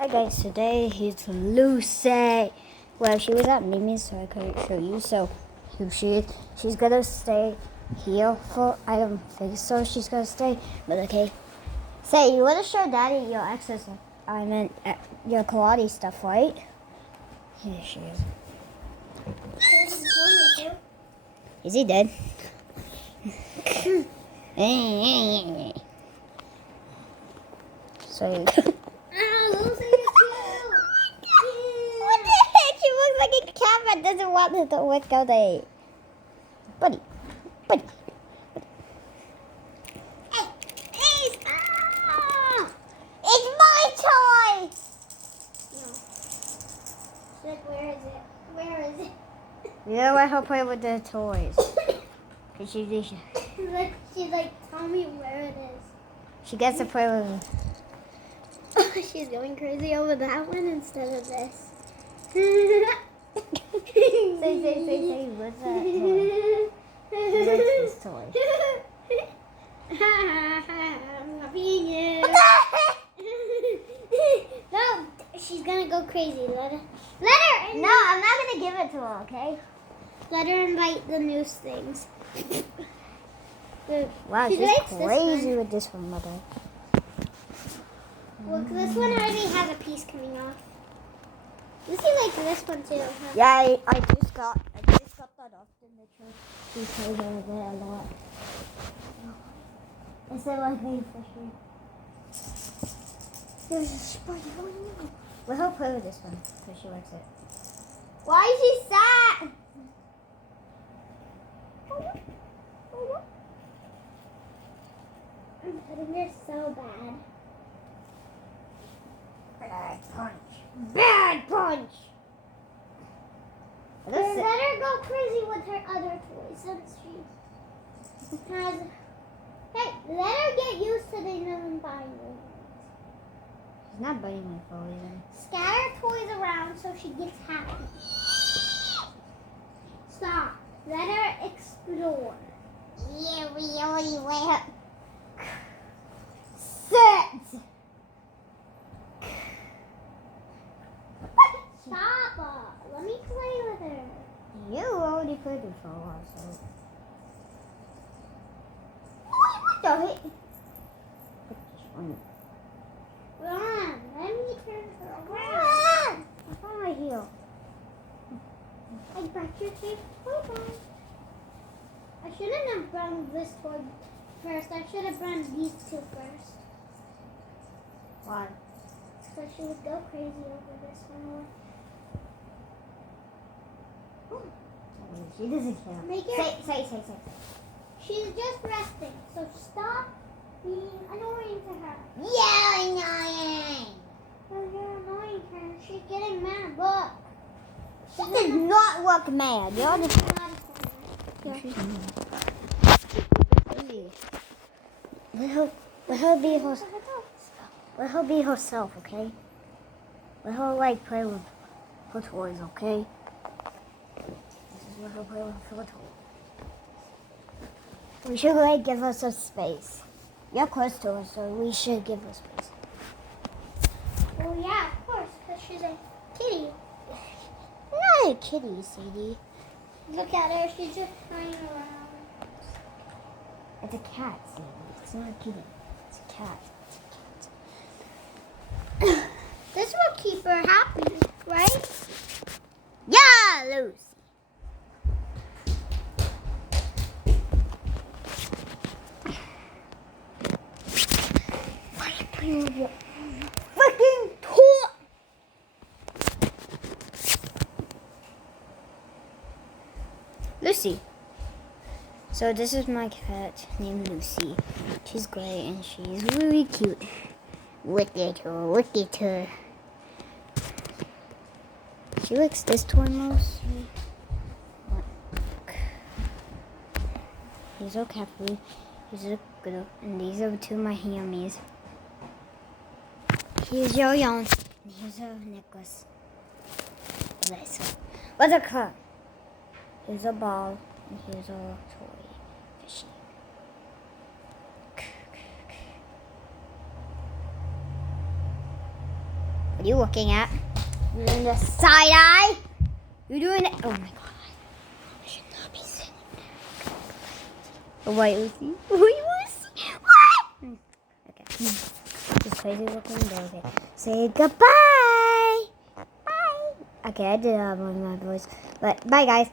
Hi guys, today he's Lucy. Well, she was at Mimi's, so I couldn't show you. So who she is? She's gonna stay here for. I don't think so. She's gonna stay, but okay. Say, you wanna show Daddy your exercise? I meant your karate stuff, right? Here she is. Is he dead? So. What the heck? She looks like a cat that doesn't want to work out there. Buddy. Hey, stop! It's my toy! No. She's like, where is it? Where is it? You don't let her play with the toys. Cause she's She's like, tell me where it is. she gets to play with. She's going crazy over that one instead of this. Say, what's that toy? What's this toy? I'm not being it. What the heck? No, she's gonna go crazy. Let her. No, I'm not gonna give it to her, okay? Let her invite the new things. Wow, She she's likes this crazy one. with this one, mother. Look, this one already has a piece coming off. Lucy likes this one too. Huh? Yeah, I just got that off to make sure she plays over there a lot. Instead of like being fishy. There's a spider. Oh no. Let her play with this one because she likes it. Why is she sad? I'm hitting her so bad. Bad punch. Bad punch. Let her go crazy with her other toys since she has. Hey, let her get used to the new binding. She's not biting my phone even. Scatter toys around so she gets happy. Stop. Let her explore. Yeah, we already went. Sit. Stop. Let me play with her. You already played it for a while, so. What the heck? Run. Let me turn her around. Ah! I found my heel. I brought your safe toy back. I shouldn't have brought this toy first. I should have brought these two first. Why? So she would go crazy over this one. She doesn't care. Make her. Say. She's just resting. So stop being annoying to her. Yeah, annoying. Oh, you're annoying her. She's getting mad. Look. She does not look mad. You're just. Let her be herself. Let her be herself, okay? Let her like play with her toys, okay? This is let her play with her toys. We should like give her some space. You're close to her, so we should give her space. Well, yeah, of course, because she's a kitty. Not a kitty, Sadie. Look at her. She's just running around. It's a cat, Sadie. It's not a kitty. It's a cat. This will keep her happy, right? Yeah, Lucy. Freaking toy. Lucy. So this is my cat named Lucy. She's gray and she's really cute. Look at her. She likes this toy most. Look. Here's our cat food. Here's a girl. And these are two of my hammies. Here's your yarn. And here's a necklace. What's a car? Here's a ball. And here's a toy. Fishy. What are you looking at? You're doing the side eye. You're doing it. Oh my god. I should not be sitting. Oh, wait, Lucy. Wait, Lucy. What? Okay. This crazy looking dog. Okay. Say goodbye. Bye. Okay, I did have one of my voice. But bye, guys.